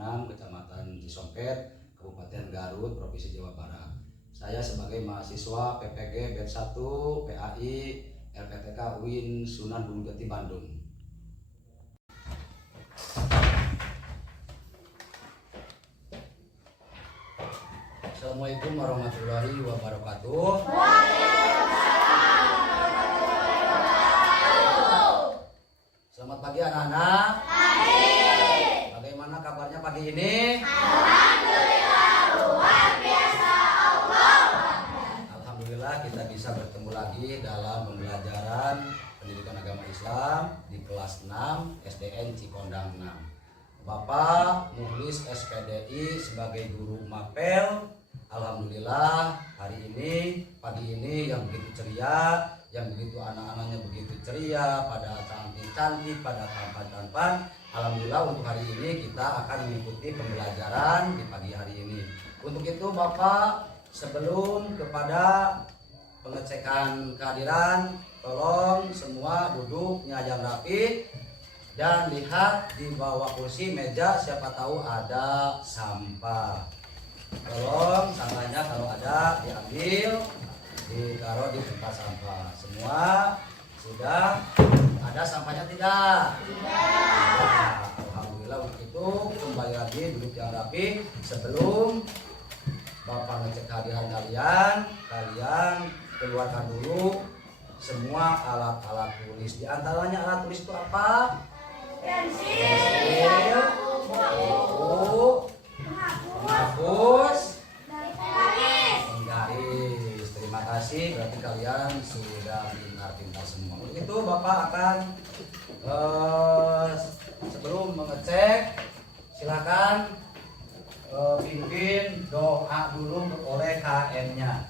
6, Kecamatan Cisompet, Kabupaten Garut, Provinsi Jawa Barat. Saya sebagai mahasiswa PPG BED 1 PAI LPTK UIN Sunan Gunung Jati Bandung. Assalamualaikum warahmatullahi wabarakatuh. Selamat pagi anak-anak. Bagaimana kabarnya pagi ini? Alhamdulillah, luar biasa Allah. Alhamdulillah kita bisa bertemu lagi dalam pembelajaran pendidikan agama Islam di kelas 6 SDN Cikondang 6. Bapak Muhlis SPDI sebagai guru mapel. Alhamdulillah hari ini, pagi ini yang begitu ceria, yang begitu anak-anaknya begitu ceria, pada cantik-cantik, pada tampan-tampan. Alhamdulillah untuk hari ini kita akan mengikuti pembelajaran di pagi hari ini. Untuk itu Bapak, sebelum kepada pengecekan kehadiran, tolong semua duduk nyajang rapi dan lihat di bawah kursi meja, siapa tahu ada sampah. Tolong sampahnya kalau ada diambil, ditaruh di tempat sampah. Semua sudah ada sampahnya tidak? Tidak. Alhamdulillah untuk itu kembali lagi duduk yang rapi. Sebelum Bapak ngecek kehadiran kalian keluarkan dulu semua alat-alat tulis. Di antaranya alat tulis itu apa? Pensil, buku, menghapus, menggaris. Terima kasih, berarti kalian sudah pintar-pintar semua. Untuk itu Bapak akan sebelum mengecek, silakan pimpin doa dulu oleh KM-nya.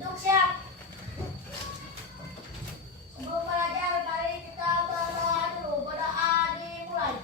Duduk siap. Sebelum belajar mari kita berdoa dulu. Berdoa dimulai.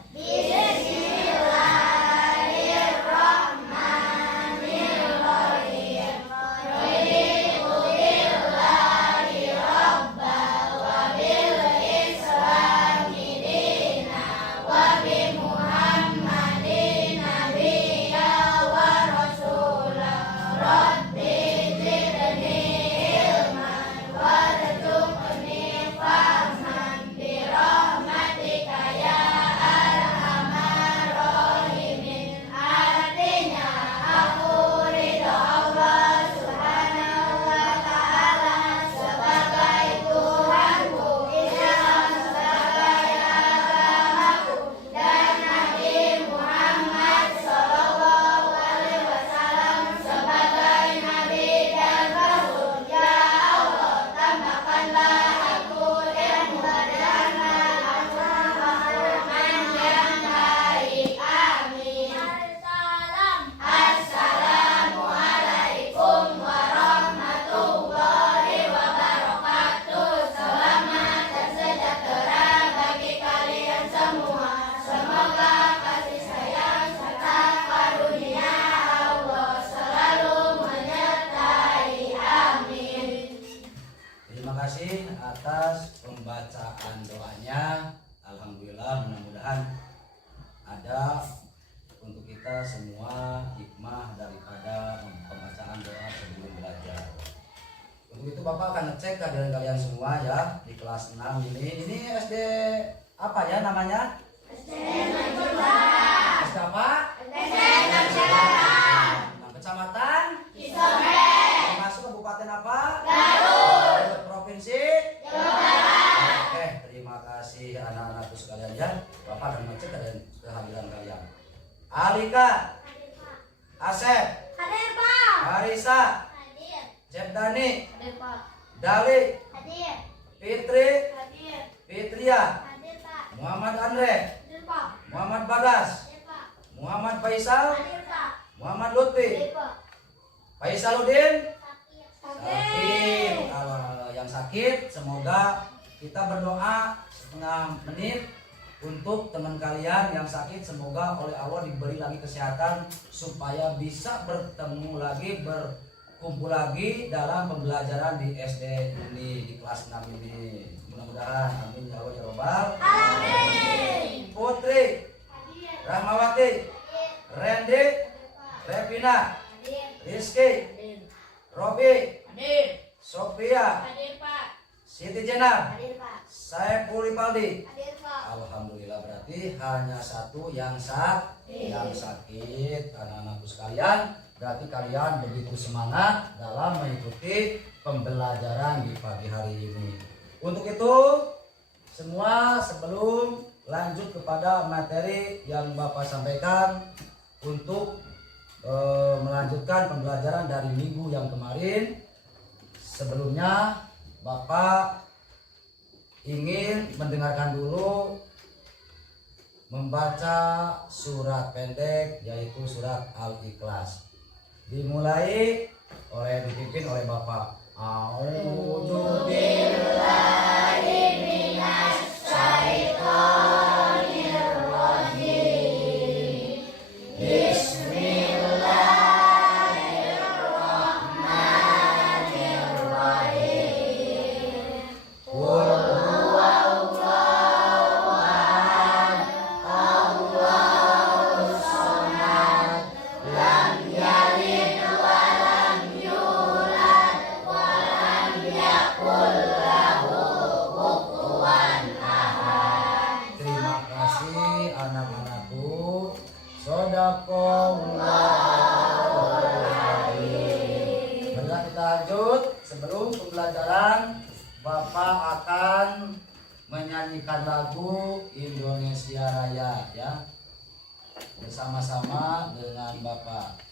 Atas pembacaan doanya. Alhamdulillah, mudah-mudahan ada untuk kita semua hikmah daripada pembacaan doa sebelum belajar. Untuk itu Bapak akan ngecek kehadiran kalian semua ya di kelas 6 ini. Ini SD apa ya namanya? SD Najibah. SD apa? SD Najibah. Kecamatan Cisompet. Termasuk kabupaten apa? Garut. Provinsi Jawa Barat. Oke, terima kasih anak-anakku sekalian ya. Bapak akan ngecek kehadiran kalian. Alika, Asep, Hadir Pak. Arisa, Hadir. Jebdani, Hadir Pak. Dali, Hadir. Fitri, Hadir. Fitria, Hadir Pak. Muhammad Andre, Hadir Pak. Muhammad Bagas, Hadir Pak. Muhammad Faisal, Hadir Pak. Muhammad Lutfi, Hadir Pak. Faisaluddin. Sakit. Kalau yang sakit semoga kita berdoa setengah menit untuk teman kalian yang sakit, semoga oleh Allah diberi lagi kesehatan supaya bisa bertemu lagi, berkumpul lagi dalam pembelajaran di SD ini, di kelas 6 ini. Mudah-mudahan amin ya Allah ya Rabbal alamin. Paldi? Hadir Pak. Alhamdulillah, berarti hanya satu yang sakit. Anak-anakku sekalian, berarti kalian begitu semangat dalam mengikuti pembelajaran di pagi hari ini. Untuk itu semua, sebelum lanjut kepada materi yang Bapak sampaikan untuk melanjutkan pembelajaran dari minggu yang kemarin, sebelumnya Bapak ingin mendengarkan dulu membaca surat pendek, yaitu surat Al-Ikhlas. Dipimpin oleh Bapak. A'udzu billahi minas syaitonir rajim. Bismillahirrahmanirrahim. Qul huwallahu ahad, Allahus samad, lam yalid wa lam yulad wa lam yakul lahu kufuwan ahad. Terima kasih anak-anakku. Shadaqallahul adzim. Marilah kita lanjut. Sebelum pembelajaran, Bapak akan menyanyikan lagu Indonesia Raya ya. Bersama-sama dengan Bapak.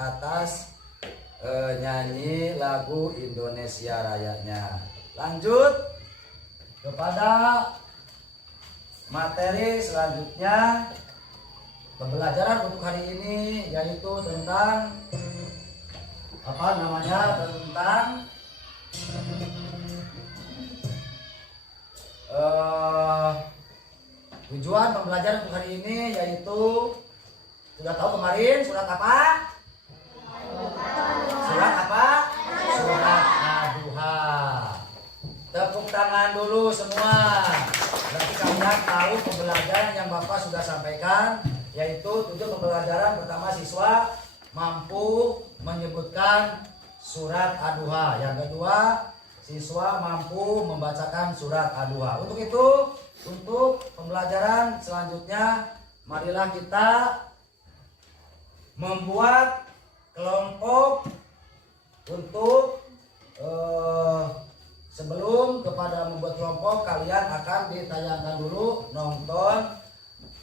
Atas nyanyi lagu Indonesia Rayanya. Lanjut kepada materi selanjutnya. Pembelajaran untuk hari ini yaitu tentang tentang tujuan pembelajaran untuk hari ini yaitu, sudah tahu kemarin surat apa? Surat apa? Surat Ad-Duha. Tepuk tangan dulu semua. Berarti kalian tahu pembelajaran yang Bapak sudah sampaikan, yaitu tujuan pembelajaran pertama, siswa mampu menyebutkan surat Ad-Duha. Yang kedua, siswa mampu membacakan surat Ad-Duha. Untuk itu, untuk pembelajaran selanjutnya, marilah kita membuat kelompok untuk sebelum kepada membuat kelompok, kalian akan ditayangkan dulu nonton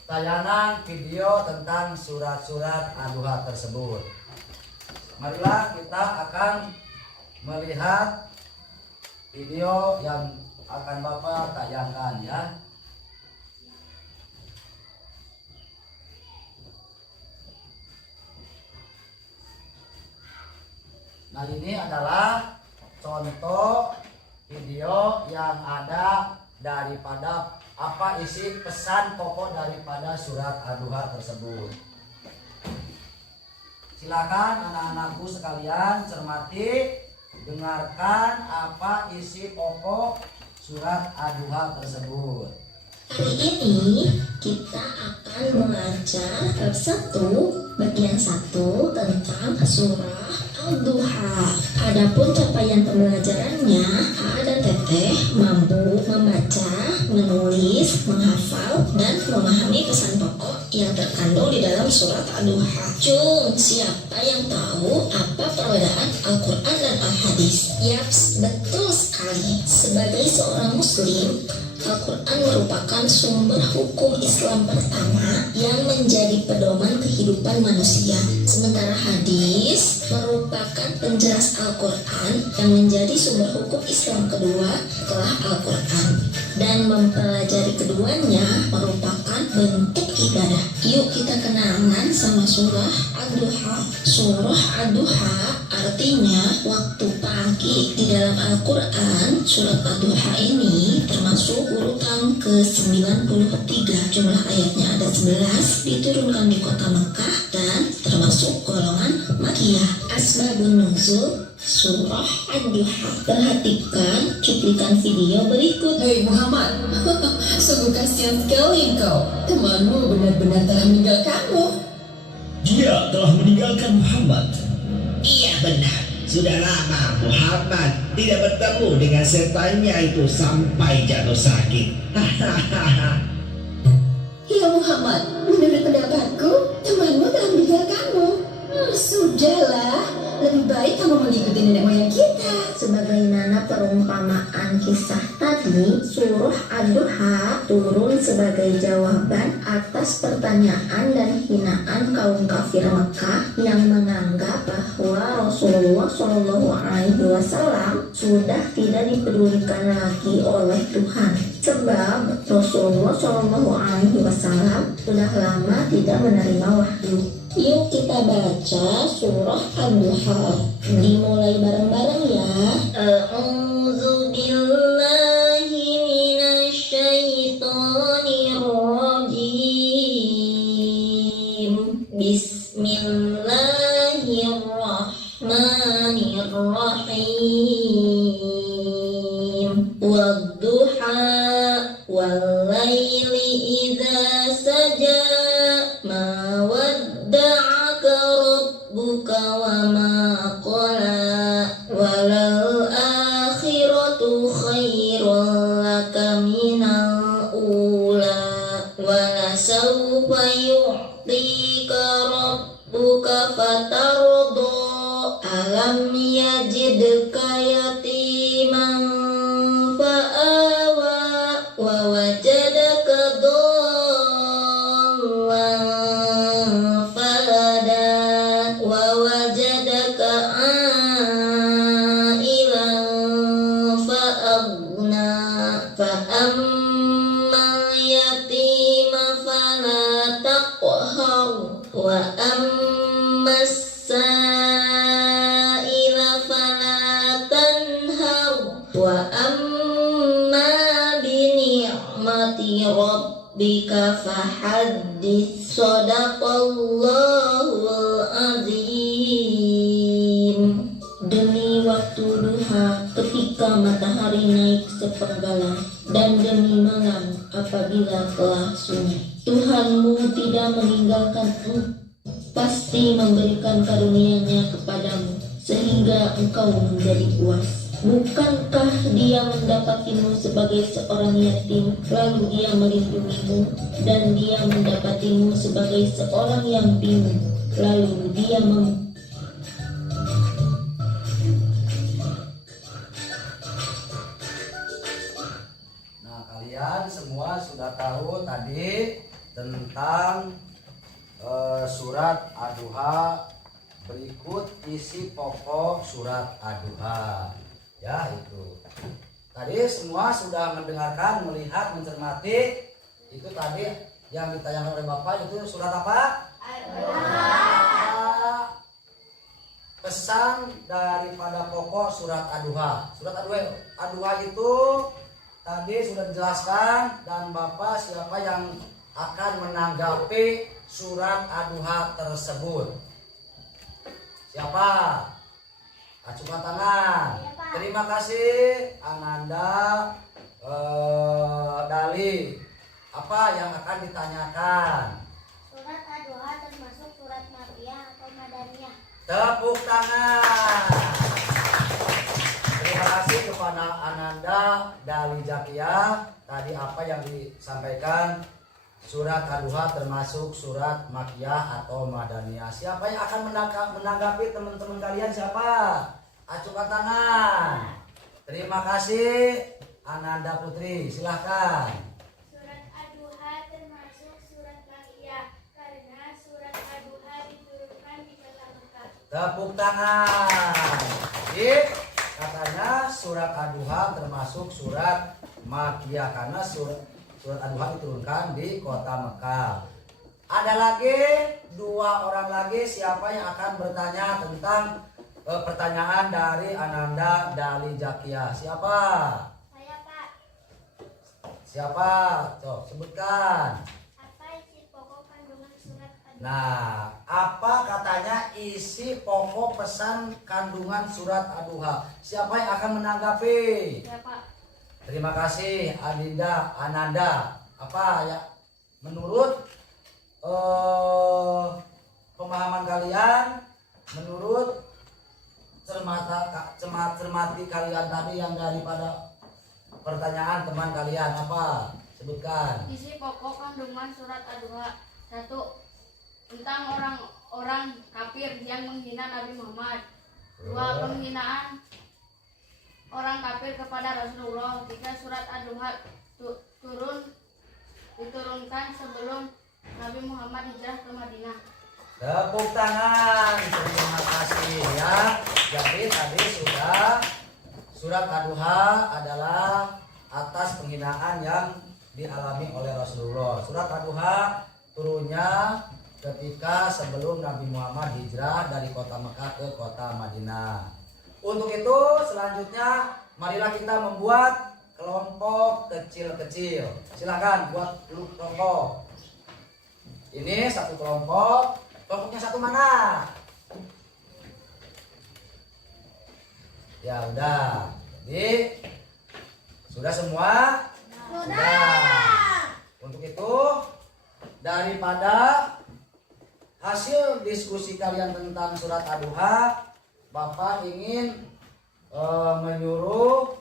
tayangan video tentang surat-surat Ad-Duha tersebut. Marilah kita akan melihat video yang akan Bapak tayangkan ya. Nah, ini adalah contoh video yang ada daripada apa isi pesan pokok daripada surat Ad-Duha tersebut. Silakan anak-anakku sekalian cermati, dengarkan apa isi pokok surat Ad-Duha tersebut. Hari ini kita akan belajar bab 1 bagian 1 tentang surah Ad-Duha. Adapun capaian pembelajarannya, A dan Teteh mampu membaca, menulis, menghafal, dan memahami pesan pokok yang terkandung di dalam surat Ad-Duha. Cung, siapa yang tahu apa perbedaan Al-Quran dan Al-Hadis? Yaps, betul sekali. Sebagai seorang muslim, Al-Quran merupakan sumber hukum Islam pertama yang menjadi pedoman kehidupan manusia. Sementara hadis merupakan penjelas Al-Quran yang menjadi sumber hukum Islam kedua setelah Al-Quran. Dan mempelajari keduanya merupakan bentuk ibadah. Yuk kita kenalan sama surah Ad-Duha. Surah Ad-Duha artinya waktu pagi. Di dalam Al-Quran, surat Ad-Duha ini termasuk urutan ke-93. Jumlah ayatnya ada 11, diturunkan di kota Mekah dan termasuk golongan Makkiyah. Asbabun nuzul surah Ad-Duha. Perhatikan cuplikan video berikut. Hei Muhammad, sungguh kasihan sekali engkau. Temanmu benar-benar telah meninggalkanmu. Dia telah meninggalkan Muhammad. Iya benar, sudah lama Muhammad tidak bertemu dengan setannya itu sampai jatuh sakit. Ya Muhammad, menurut pendapatku, temanmu telah meninggalkanmu. Sudahlah, lebih baik kamu mengikuti nenek moyang kita. Sebagaimana perumpamaan kisah tadi, surah Ad-Duha turun sebagai jawaban atas pertanyaan dan hinaan kaum kafir Mekah yang menganggap bahwa Rasulullah Shallallahu Alaihi Wasallam sudah tidak dipedulikan lagi oleh Tuhan, sebab Rasulullah Shallallahu Alaihi Wasallam sudah lama tidak menerima wahyu. Yuk kita baca surah Ad-Duha. Dimulai bareng-bareng ya. A'udzu billahi minasyaitonir rajim. Bismillahirrahmanirrahim. Wad-duha wal-laili idza saja. Ma wadda'aka rabbuka wa ma qala. Walal akhiratu khairul laka minal ula. Walasawfa yu'tika rabbuka fatarda. Alam yajidka yatiman fa'awa. Wa wajadaka dhallan fahada. Wa wajadaka ailan fa'aghna. Fa'ammal yatima fala taqhar. Wa ammas sa'ila fala tanhar. Wa amma bini'mati rabbika fahaddits. Shadaqallahul azim. Demi waktu duha ketika matahari naik sepenggala, dan demi malam apabila telah sunyi, Tuhanmu tidak meninggalkanmu, pasti memberikan karunia-Nya kepadamu sehingga engkau menjadi puas. Bukankah Dia mendapatimu sebagai seorang yatim, lalu Dia melindungimu, dan Dia mendapatimu sebagai seorang yang bingung, lalu Dia Nah, kalian semua sudah tahu tadi tentang surat Ad-Duha. Berikut isi pokok surat Ad-Duha. Ya, itu. Tadi semua sudah mendengarkan, melihat, mencermati. Itu tadi yang ditayangkan oleh Bapak itu surat apa? Ad-Duha. pesan daripada pokok surat Ad-Duha. Surat Ad-Duha itu tadi sudah dijelaskan, dan Bapak siapa yang akan menanggapi surat Ad-Duha tersebut? Siapa? Acungkan tangan. Terima kasih Ananda Dali. Apa yang akan ditanyakan? Surat Ad-Duha termasuk surat Makkiyah atau Madaniyah? Tepuk tangan. Terima kasih kepada Ananda Dali Zakia. Tadi apa yang disampaikan? Surat Ad-Duha termasuk surat Makkiyah atau Madaniyah. Siapa yang akan menanggapi teman-teman kalian? Siapa? Acungkan tangan. Terima kasih Ananda Putri. Silahkan. Surat Ad-Duha termasuk surat Makkiyah karena surat Ad-Duha diturunkan di kota Mekah. Tepuk tangan. Jadi katanya surat Ad-Duha termasuk surat Makkiyah karena surat Ad-Duha diturunkan di kota Mekah. Ada lagi 2 orang lagi, siapa yang akan bertanya tentang pertanyaan dari Ananda Dali Zakia? Siapa? Saya, Pak. Siapa? Coba sebutkan. Apa isi pokok kandungan surat Ad-Duha? Nah, apa katanya isi pokok pesan kandungan surat Ad-Duha? Siapa yang akan menanggapi? Ya, Pak. Terima kasih Ananda. Apa ya menurut pemahaman kalian, menurut cermati kalian tadi yang daripada pertanyaan teman kalian, apa? Sebutkan. Isi pokok kandungan surat Ad-Duha. 1. Tentang orang-orang kafir yang menghina Nabi Muhammad. 2. Penghinaan orang kafir kepada Rasulullah. 3. Surat Ad-Duha diturunkan sebelum Nabi Muhammad hijrah ke Madinah. Tepuk tangan. Terima kasih ya. Jadi tadi sudah surat Ad-Duha adalah atas penghinaan yang dialami oleh Rasulullah. Surat Ad-Duha turunnya ketika sebelum Nabi Muhammad hijrah dari kota Mekah ke kota Madinah. Untuk itu selanjutnya marilah kita membuat kelompok kecil-kecil. Silakan buat dulu kelompok. Ini satu kelompok. Kelompoknya satu mana? Ya udah. Jadi sudah semua? Sudah. Untuk itu daripada hasil diskusi kalian tentang surat Ad-Duha, Bapak ingin menyuruh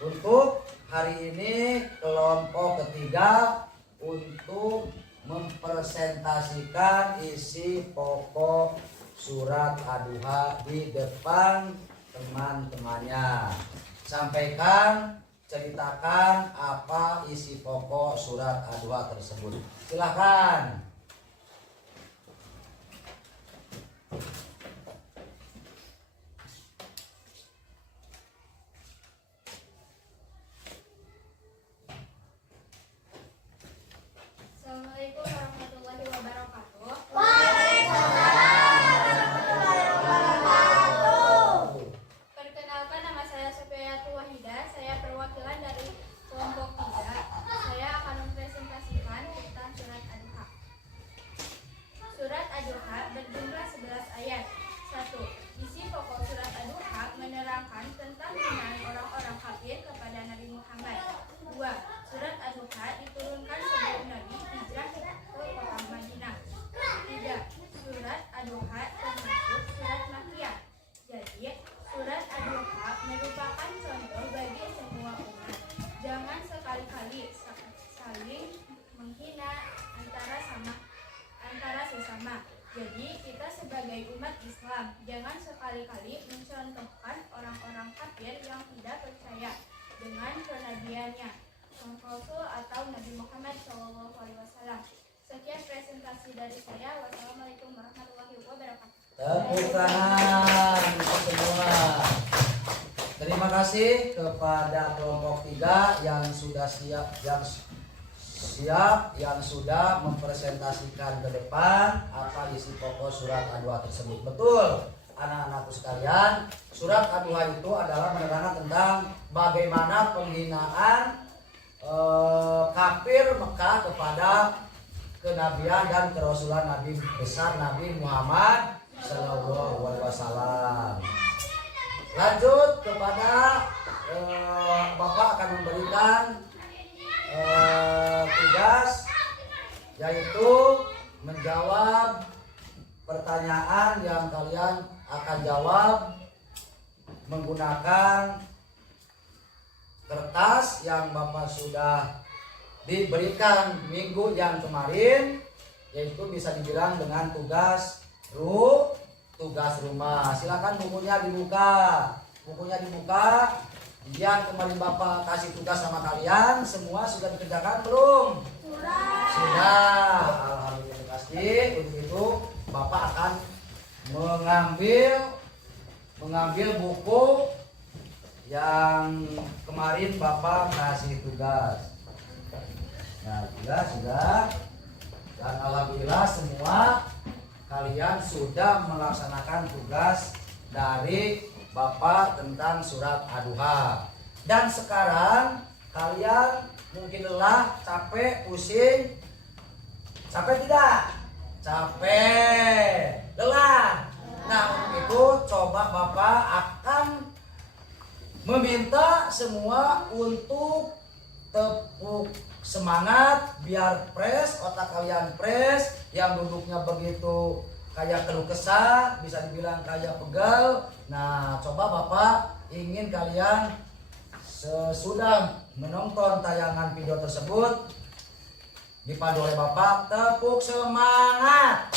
untuk hari ini kelompok ketiga untuk mempresentasikan isi pokok surat Ad-Duha di depan teman-temannya. Sampaikan, ceritakan apa isi pokok surat Ad-Duha tersebut. Silahkan. Assalamualaikum warahmatullahi wabarakatuh. Perkenalkan, nama saya Sofiatul Wahidah. Saya perwakilan dari kelompok 3. Saya akan mempresentasikan tentang surat Ad-Duha. Surat Ad-Duha berjumlah 11 ayat. 1. Isi pokok surat Ad-Duha menerangkan tentang hinaan orang-orang kafir kepada Nabi Muhammad. 2. Surat Ad-Duha diturunkan sebelum Nabi hijrah ke kota Madinah. 3. Surat Ad-Duha termasuk surat Makkiyah. Jadi, surat Ad-Duha merupakan contoh bagi semua umat. Jangan sekali-kali saling menghina antara sesama. Jadi, kita sebagai umat Islam jangan sekali-kali mencontohkan orang-orang kafir yang tidak percaya dengan kenabiannya, Rasul atau Nabi Muhammad SAW. Sekian presentasi dari saya. Wassalamualaikum warahmatullahi wabarakatuh. Tepuk tangan untuk semua. Terima kasih kepada kelompok 3 yang sudah siap, yang siap yang sudah mempresentasikan ke depan apa isi pokok surat A2 tersebut. Betul, anak-anakku sekalian, surat A2 itu adalah menerangkan tentang bagaimana penghinaan kafir Mekah kepada kenabian dan kerasulan Nabi besar Nabi Muhammad Sallallahu Alaihi Wasallam. Lanjut kepada Bapak akan memberikan tugas, yaitu menjawab pertanyaan yang kalian akan jawab menggunakan kertas yang Bapak sudah diberikan minggu yang kemarin, yaitu bisa dibilang dengan tugas rumah. Silakan bukunya dibuka. Yang kemarin Bapak kasih tugas sama kalian semua sudah dikerjakan belum? Sudah. Alhamdulillah pasti. Untuk itu Bapak akan mengambil buku yang kemarin Bapak kasih tugas. Nah, sudah. Dan alhamdulillah semua kalian sudah melaksanakan tugas dari Bapak tentang surat A2. Dan sekarang kalian mungkin lelah, capek, pusing. Capek tidak? Capek, lelah. Nah, untuk itu coba Bapak akan meminta semua untuk tepuk semangat biar fresh, otak kalian fresh. Yang duduknya begitu kayak keluh kesah, bisa dibilang kayak pegal. Nah, coba Bapak ingin kalian sesudah menonton tayangan video tersebut dipandu oleh Bapak, tepuk semangat.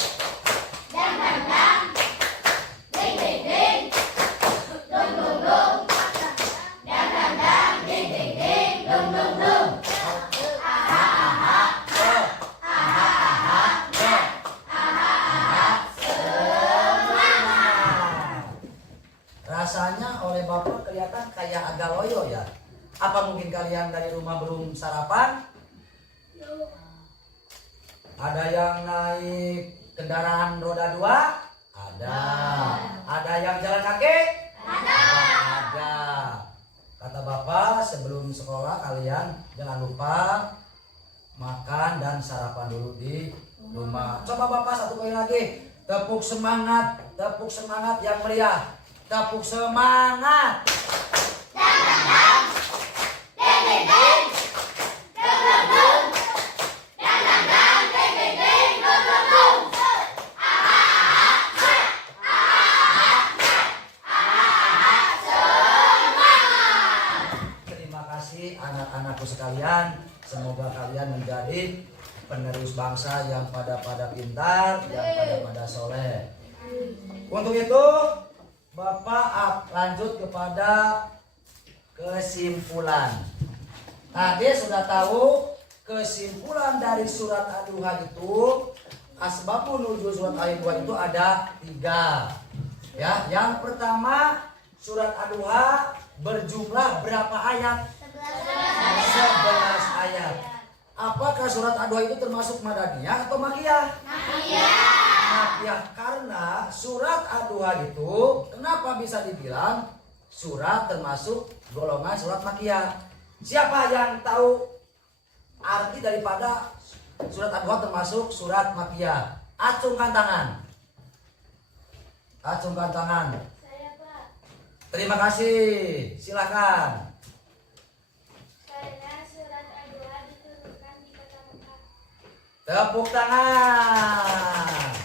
Rasanya oleh Bapak kelihatan kayak agak loyo ya. Apa mungkin kalian dari rumah belum sarapan? Ada yang naik kendaraan roda 2? Ada. Ada yang jalan kaki? Ada. Kata Bapak, sebelum sekolah kalian jangan lupa makan dan sarapan dulu di rumah. Coba Bapak satu kali lagi. Tepuk semangat yang meriah. Tepuk semangat. Terima kasih anak-anakku sekalian. Semoga kalian menjadi penerus bangsa yang pada pintar, yang pada soleh. Untuk itu Bapak lanjut kepada kesimpulan. Tadi sudah tahu kesimpulan dari surat Ad-Duha itu, asbabun nuzul surat Ad-Duha itu ada 3. Ya, yang pertama surat Ad-Duha berjumlah berapa ayat? 11 ayat. Apakah surat Ad-Duha itu termasuk Madaniyah atau Makkiyah? Makkiyah, karena surat Ad-Duha itu kenapa bisa dibilang surat termasuk golongan surat Makkiyah? Siapa yang tahu arti daripada surat Ad-Duha termasuk surat Makkiyah? Acungkan tangan. Saya, Pak. Terima kasih. Silakan. Karena surat Ad-Duha diturunkan di kota Mekah. Tepuk tangan.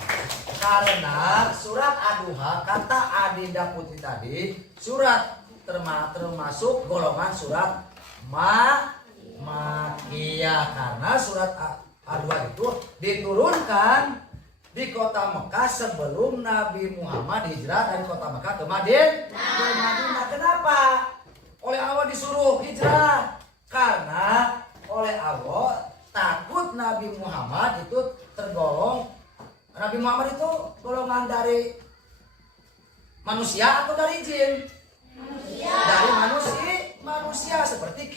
Karena surat Ad-Duha kata Adinda Putri tadi, surat termasuk golongan surat Makkiyah, karena surat Ad-Duha itu diturunkan di kota Mekah sebelum Nabi Muhammad hijrah dari kota Mekah ke Madinah. Kenapa? Oleh Allah disuruh hijrah, karena oleh Allah takut Nabi Muhammad itu tergolong. Nabi Muhammad itu golongan dari manusia atau dari jin? Dari manusia seperti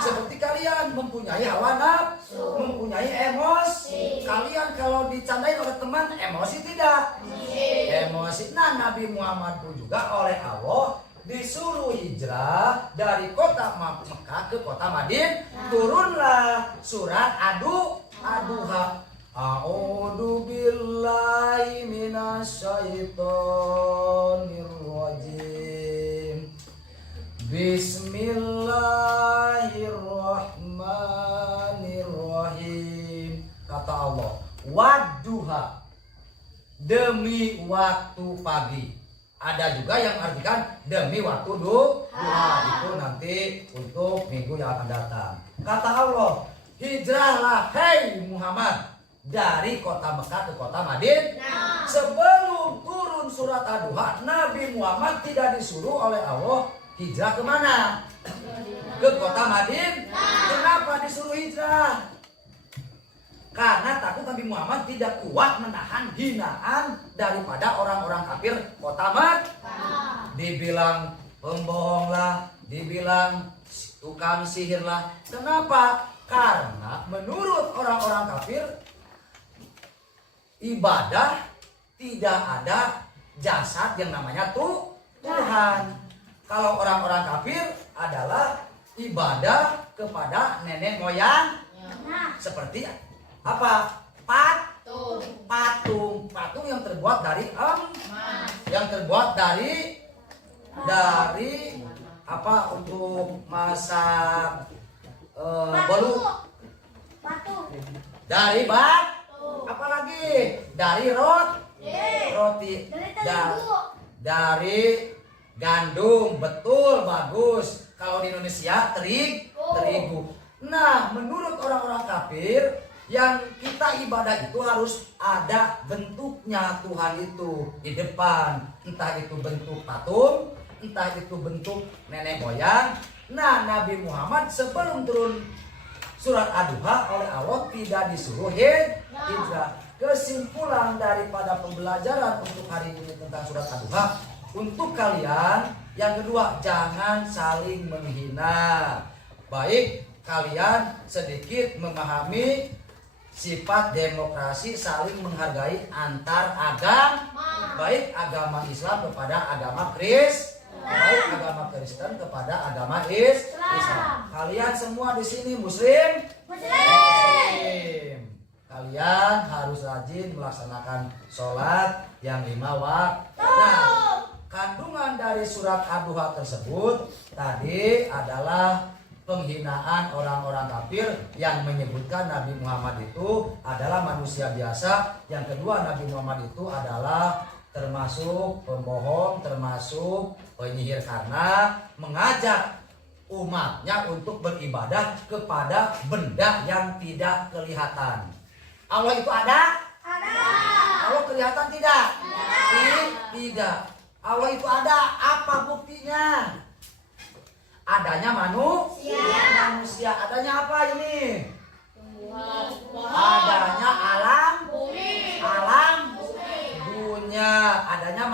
seperti kalian mempunyai hawa nafsu, mempunyai emosi. Kalian kalau dicandain oleh teman, emosi tidak? Emosi. Nah, Nabi Muhammad pun juga oleh Allah disuruh hijrah dari kota Mekah ke kota Madinah. Turunlah surat Ad-Duha. A'udzu billahi minasyaitonir rajim. Bismillahirrahmanirrahim. Kata Allah, wadduha, demi waktu pagi. Ada juga yang artikan demi waktu duha. Itu nanti untuk minggu yang akan datang. Kata Allah, hijrahlah hai Muhammad dari kota Mekah ke kota Madinah. Sebelum turun surat Ad-Duha, Nabi Muhammad tidak disuruh oleh Allah hijrah kemana? Ke kota Madinah. Kenapa disuruh hijrah? Karena takut Nabi Muhammad tidak kuat menahan hinaan daripada orang-orang kafir kota Mekah. Dibilang pembohong lah, dibilang tukang sihir lah. Kenapa? Karena menurut orang-orang kafir, ibadah tidak ada jasad yang namanya Tuhan. Kalau orang-orang kafir adalah ibadah kepada nenek moyang, seperti apa? Patung yang terbuat dari emas, yang terbuat dari apa untuk masak bolu, dari apalagi dari roti, dari gandum. Betul, bagus. Kalau di Indonesia terigu. Nah, menurut orang-orang kafir, yang kita ibadah itu harus ada bentuknya Tuhan itu di depan. Entah itu bentuk patung, entah itu bentuk nenek moyang. Nah, Nabi Muhammad sebelum turun surat Ad-Duha oleh Allah tidak disuruh hijrah. Kesimpulan daripada pembelajaran untuk hari ini tentang surat Ad-Duha, untuk kalian yang kedua, jangan saling menghina. Baik kalian sedikit memahami sifat demokrasi, saling menghargai antar agama, baik agama Islam kepada agama baik agama Kristen kepada agama Islam. Kalian semua di sini Muslim. Kalian harus rajin melaksanakan sholat yang 5 waktu. Nah, kandungan dari surat Ad-Duha tersebut tadi adalah penghinaan orang-orang kafir yang menyebutkan Nabi Muhammad itu adalah manusia biasa. Yang kedua, Nabi Muhammad itu adalah termasuk pembohong, termasuk penyihir karena mengajak umatnya untuk beribadah kepada benda yang tidak kelihatan. Allah itu ada? Allah kelihatan tidak? Tidak. Allah itu ada. Apa buktinya? Adanya manusia. Adanya apa ini? Adanya alam dunia. Adanya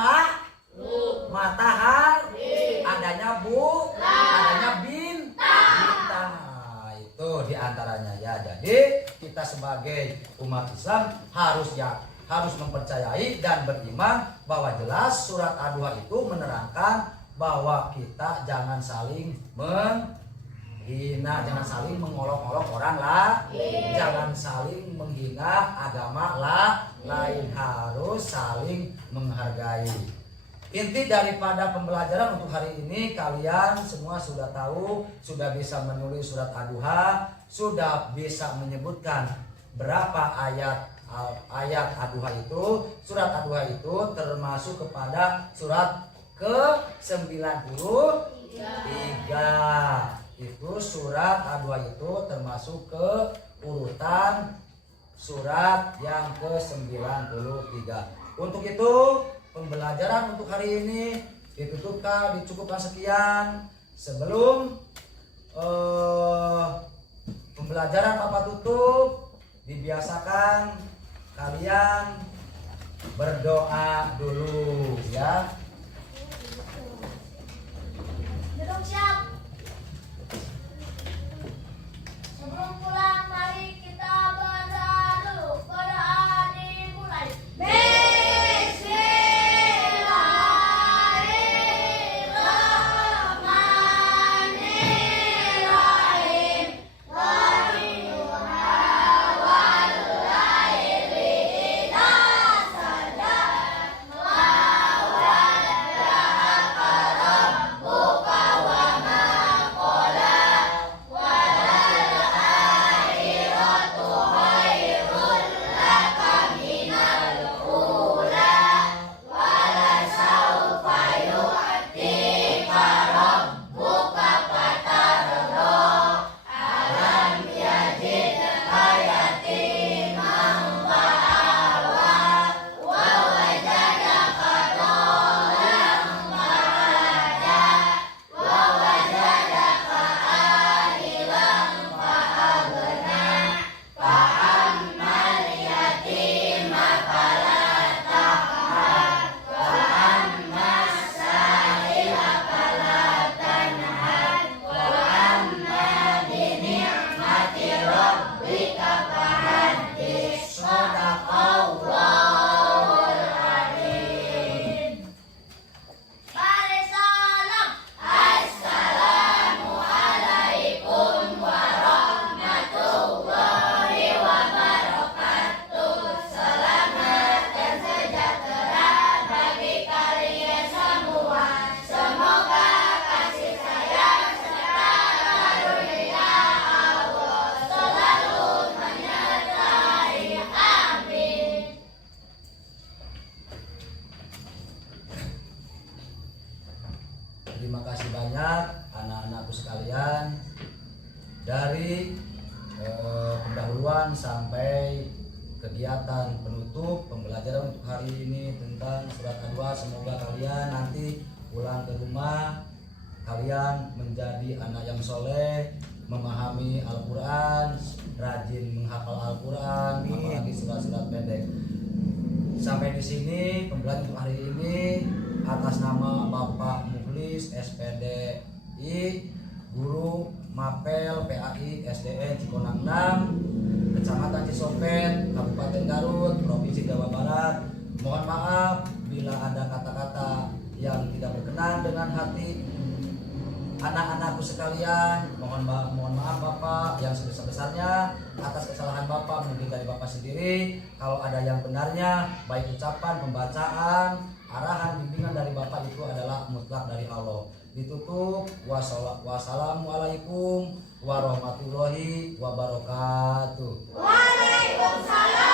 matahari. Adanya adanya bintang. Nah, itu diantaranya ya. Jadi kita sebagai umat Islam harus mempercayai dan beriman bahwa jelas surat Ad-Duha itu menerangkan bahwa kita jangan saling menghina, jangan saling mengolok-olok orang lain, jangan saling menghina agama lain, harus saling menghargai. Inti daripada pembelajaran untuk hari ini, kalian semua sudah tahu, sudah bisa menulis surat Ad-Duha, sudah bisa menyebutkan berapa ayat Ad-Duha itu. Surat Ad-Duha itu termasuk kepada surat ke-93. Itu surat Ad-Duha itu termasuk ke urutan surat yang ke-93. Untuk itu pembelajaran untuk hari ini dicukupkan sekian. Sebelum pembelajaran Bapak tutup, dibiasakan kalian berdoa dulu ya. Duduk siap. Sebelum sekalian, dari pendahuluan sampai kegiatan penutup pembelajaran untuk hari ini tentang surat Ad-Duha, semoga kalian nanti pulang ke rumah kalian menjadi anak yang soleh, memahami Al-Quran, rajin menghafal Al-Quran, apalagi surat-surat pendek. Sampai di sini pembelajaran untuk hari ini atas nama Bapak Mukhlis SPDI, Guru Mapel PAI SDN Cikonang 6, Kecamatan Cisopet, Kabupaten Garut, Provinsi Jawa Barat. Mohon maaf bila ada kata-kata yang tidak berkenan dengan hati anak-anakku sekalian. Mohon maaf Bapak yang sebesar-besarnya atas kesalahan Bapak, mungkin dari Bapak sendiri. Kalau ada yang benarnya, baik ucapan, pembacaan, arahan, bimbingan dari Bapak itu adalah mutlak dari Allah. Ditutup. Wassalamualaikum warahmatullahi wabarakatuh. Waalaikumsalam